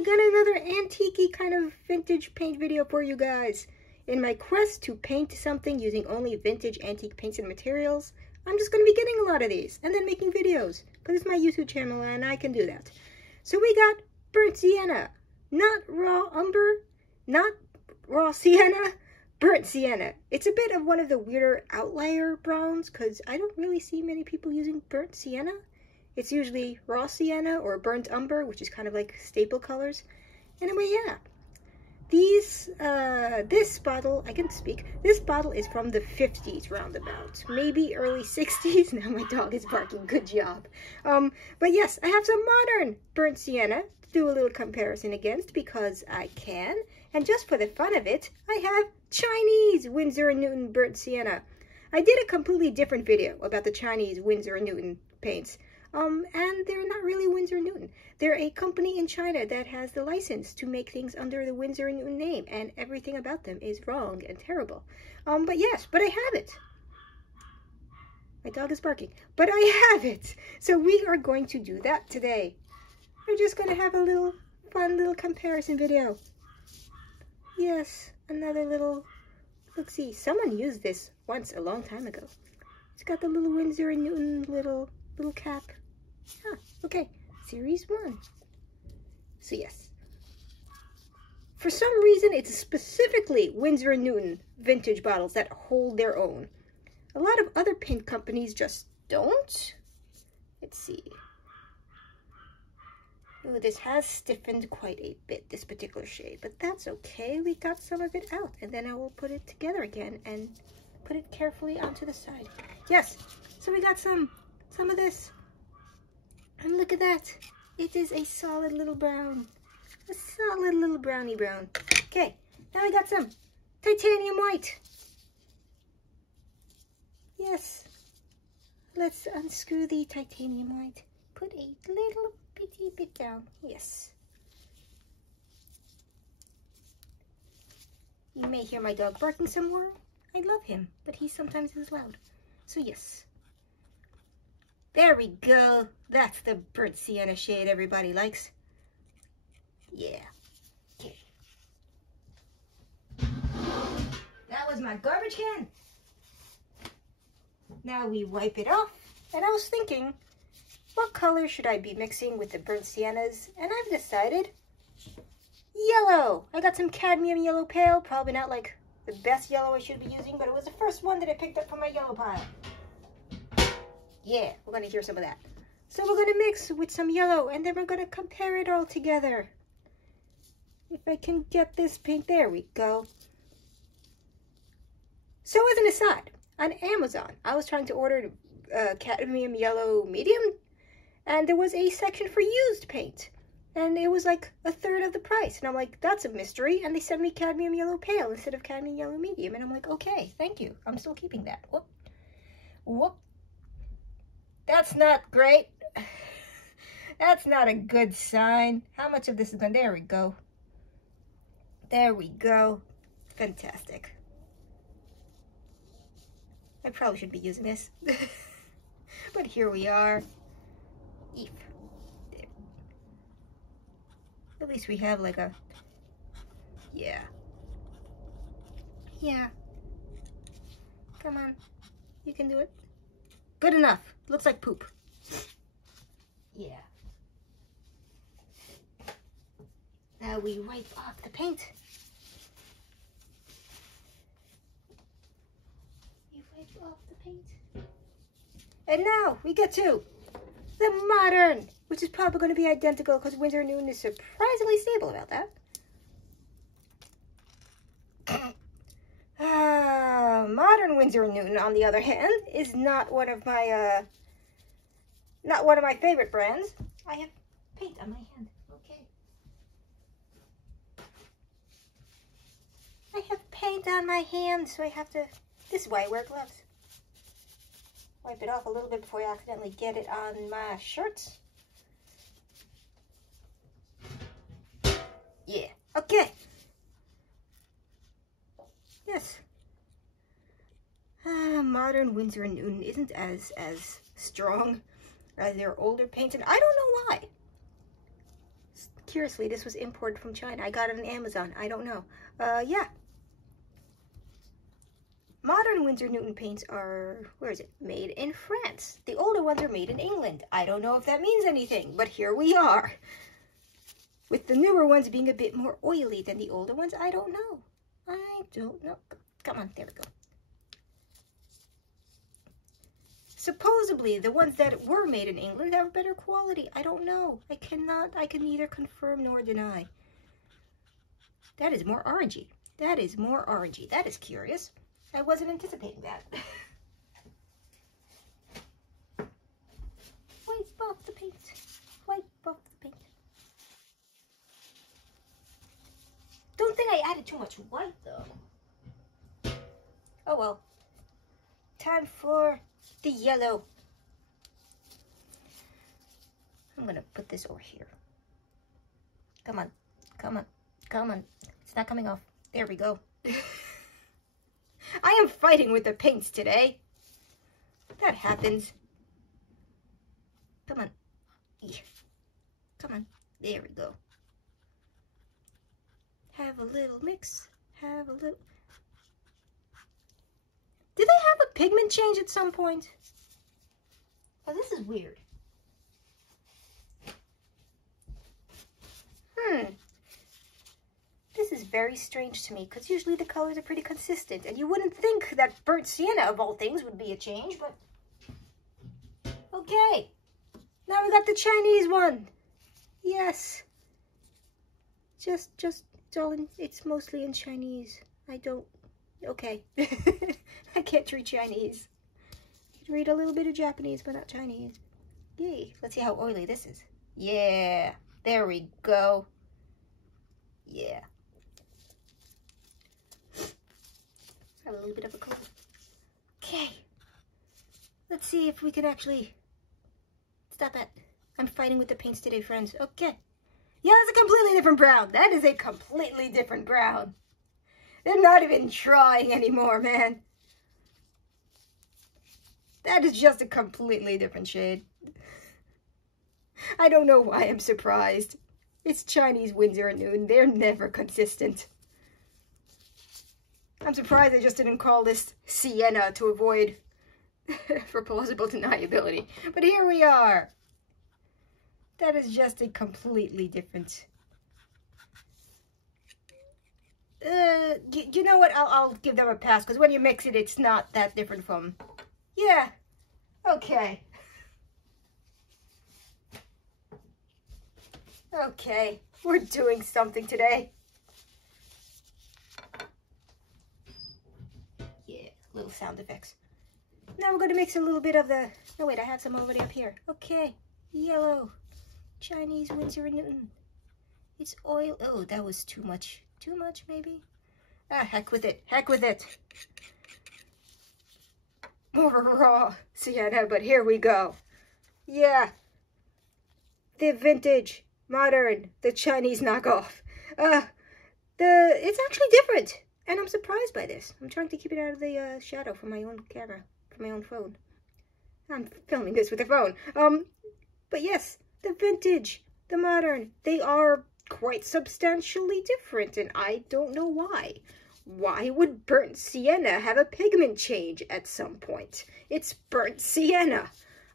I got another antique-y kind of vintage paint video for you guys. In my quest to paint something using only vintage antique paints and materials, I'm just going to be getting a lot of these and then making videos, because it's my YouTube channel and I can do that. So we got burnt sienna, not raw umber, not raw sienna, burnt sienna. It's a bit of one of the weirder outlier browns, because I don't really see many people using burnt sienna. It's usually raw sienna or burnt umber, which is kind of like staple colors. Anyway, yeah. This bottle, I can speak, this bottle is from the 50s roundabout, maybe early 60s. Now my dog is barking, good job. But yes, I have some modern burnt sienna to do a little comparison against, because I can. And just for the fun of it, I have Chinese Winsor & Newton burnt sienna. I did a completely different video about the Chinese Winsor & Newton paints. And they're not really Winsor & Newton. They're a company in China that has the license to make things under the Winsor & Newton name, and everything about them is wrong and terrible. But yes, but I have it. My dog is barking. But I have it. So we are going to do that today. We're just going to have a little fun little comparison video. Yes, another little, let's see, someone used this once a long time ago. It's got the little Winsor & Newton little cap. Ah, okay, series 1. So yes, for some reason it's specifically Winsor & Newton vintage bottles that hold their own. A lot of other paint companies just don't. Let's see. Oh, this has stiffened quite a bit, this particular shade, but that's okay. We got some of it out, and then I will put it together again and put it carefully onto the side. Yes, so we got some of this. And look at that. It is a solid little brown. A solid little brownie brown. Okay, now we got some titanium white. Yes. Let's unscrew the titanium white. Put a little bitty bit down. Yes. You may hear my dog barking some more. I love him, but he sometimes is loud. So yes. There we go. That's the burnt sienna shade everybody likes. Yeah. Okay. That was my garbage can. Now we wipe it off. And I was thinking, what color should I be mixing with the burnt siennas? And I've decided yellow. I got some cadmium yellow pale. Probably not like the best yellow I should be using, but it was the first one that I picked up from my yellow pile. Yeah, we're going to hear some of that. So we're going to mix with some yellow, and then we're going to compare it all together. If I can get this paint, there we go. So as an aside, on Amazon, I was trying to order cadmium yellow medium, and there was a section for used paint. And it was like a third of the price. And I'm like, that's a mystery. And they sent me cadmium yellow pale instead of cadmium yellow medium. And I'm like, okay, thank you. I'm still keeping that. Whoop. Whoop. That's not great. That's not a good sign. How much of this is done? There we go. There we go. Fantastic. I probably shouldn't be using this. But here we are. Eep. There. At least we have like a... Yeah. Yeah. Come on. You can do it. Good enough. Looks like poop. Yeah. Now we wipe off the paint. You wipe off the paint. And now we get to the modern, which is probably going to be identical because Winsor & Newton is surprisingly stable about that. Modern Winsor & Newton, on the other hand, is not one of my favorite brands. I have paint on my hand. Okay. I have paint on my hand, so I have to. This is why I wear gloves. Wipe it off a little bit before I accidentally get it on my shirts. Yeah. Okay. Yes. Modern Winsor & Newton isn't as strong as their older paints, and I don't know why. Curiously, this was imported from China. I got it on Amazon. I don't know. Yeah. Modern Winsor Newton paints are, where is it? Made in France. The older ones are made in England. I don't know if that means anything, but here we are. With the newer ones being a bit more oily than the older ones, I don't know. I don't know. Come on, there we go. Supposedly, the ones that were made in England have better quality. I don't know. I can neither confirm nor deny. That is more orangey. That is more orangey. That is curious. I wasn't anticipating that. Wipe off the paint. Wipe off the paint. Don't think I added too much white, though. Oh, well. Time for the yellow. I'm gonna put this over here. Come on, come on, come on. It's not coming off. There we go. I am fighting with the paints today. That happens. Come on. Yeah. Come on. There we go. Have a little mix. Have a little... Did they have a pigment change at some point? Oh, this is weird. This is very strange to me, because usually the colors are pretty consistent, and you wouldn't think that burnt sienna, of all things, would be a change, but... Okay. Now we got the Chinese one. Yes. It's mostly in Chinese. I don't... Okay. I can't read Chinese. I can read a little bit of Japanese, but not Chinese. Yay. Let's see how oily this is. Yeah. There we go. Yeah. Have a little bit of a color. Okay. Let's see if we can actually... Stop it. I'm fighting with the paints today, friends. Okay. Yeah, that's a completely different brown. That is a completely different brown. They're not even trying anymore, man. That is just a completely different shade. I don't know why I'm surprised. It's Chinese Winsor and Newton. They're never consistent. I'm surprised they just didn't call this Sienna to avoid for plausible deniability. But here we are. That is just a completely different... you know what? I'll give them a pass, because when you mix it, it's not that different from... Yeah. Okay. Okay. We're doing something today. Yeah, little sound effects. Now we're going to mix a little bit of the... Oh, wait, I have some already up here. Okay. Yellow. Chinese Winsor and Newton. It's oil. Oh, that was too much. Too much, maybe? Ah, heck with it. Heck with it. More raw sienna, but here we go. Yeah. The vintage, modern, the Chinese knockoff. It's actually different. And I'm surprised by this. I'm trying to keep it out of the shadow from my own camera, from my own phone. I'm filming this with a phone. But yes, the vintage, the modern, they are quite substantially different, and I don't know why. Why would burnt sienna have a pigment change at some point? It's burnt sienna.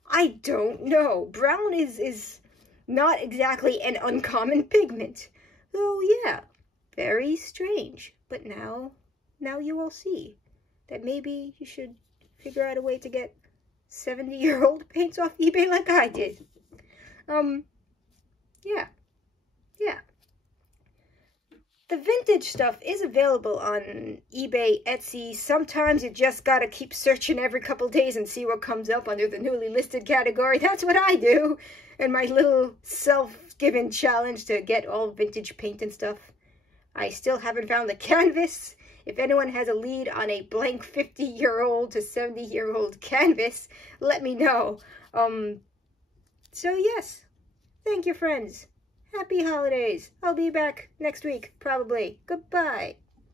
I don't know. Brown is not exactly an uncommon pigment. So yeah, very strange. But now you all see that maybe you should figure out a way to get 70-year-old paints off eBay like I did. Yeah. The vintage stuff is available on eBay, Etsy. Sometimes you just gotta keep searching every couple days and see what comes up under the newly listed category. That's what I do. And my little self-given challenge to get all vintage paint and stuff. I still haven't found the canvas. If anyone has a lead on a blank 50-year-old to 70-year-old canvas, let me know. So yes, thank you, friends. Happy holidays. I'll be back next week, probably. Goodbye.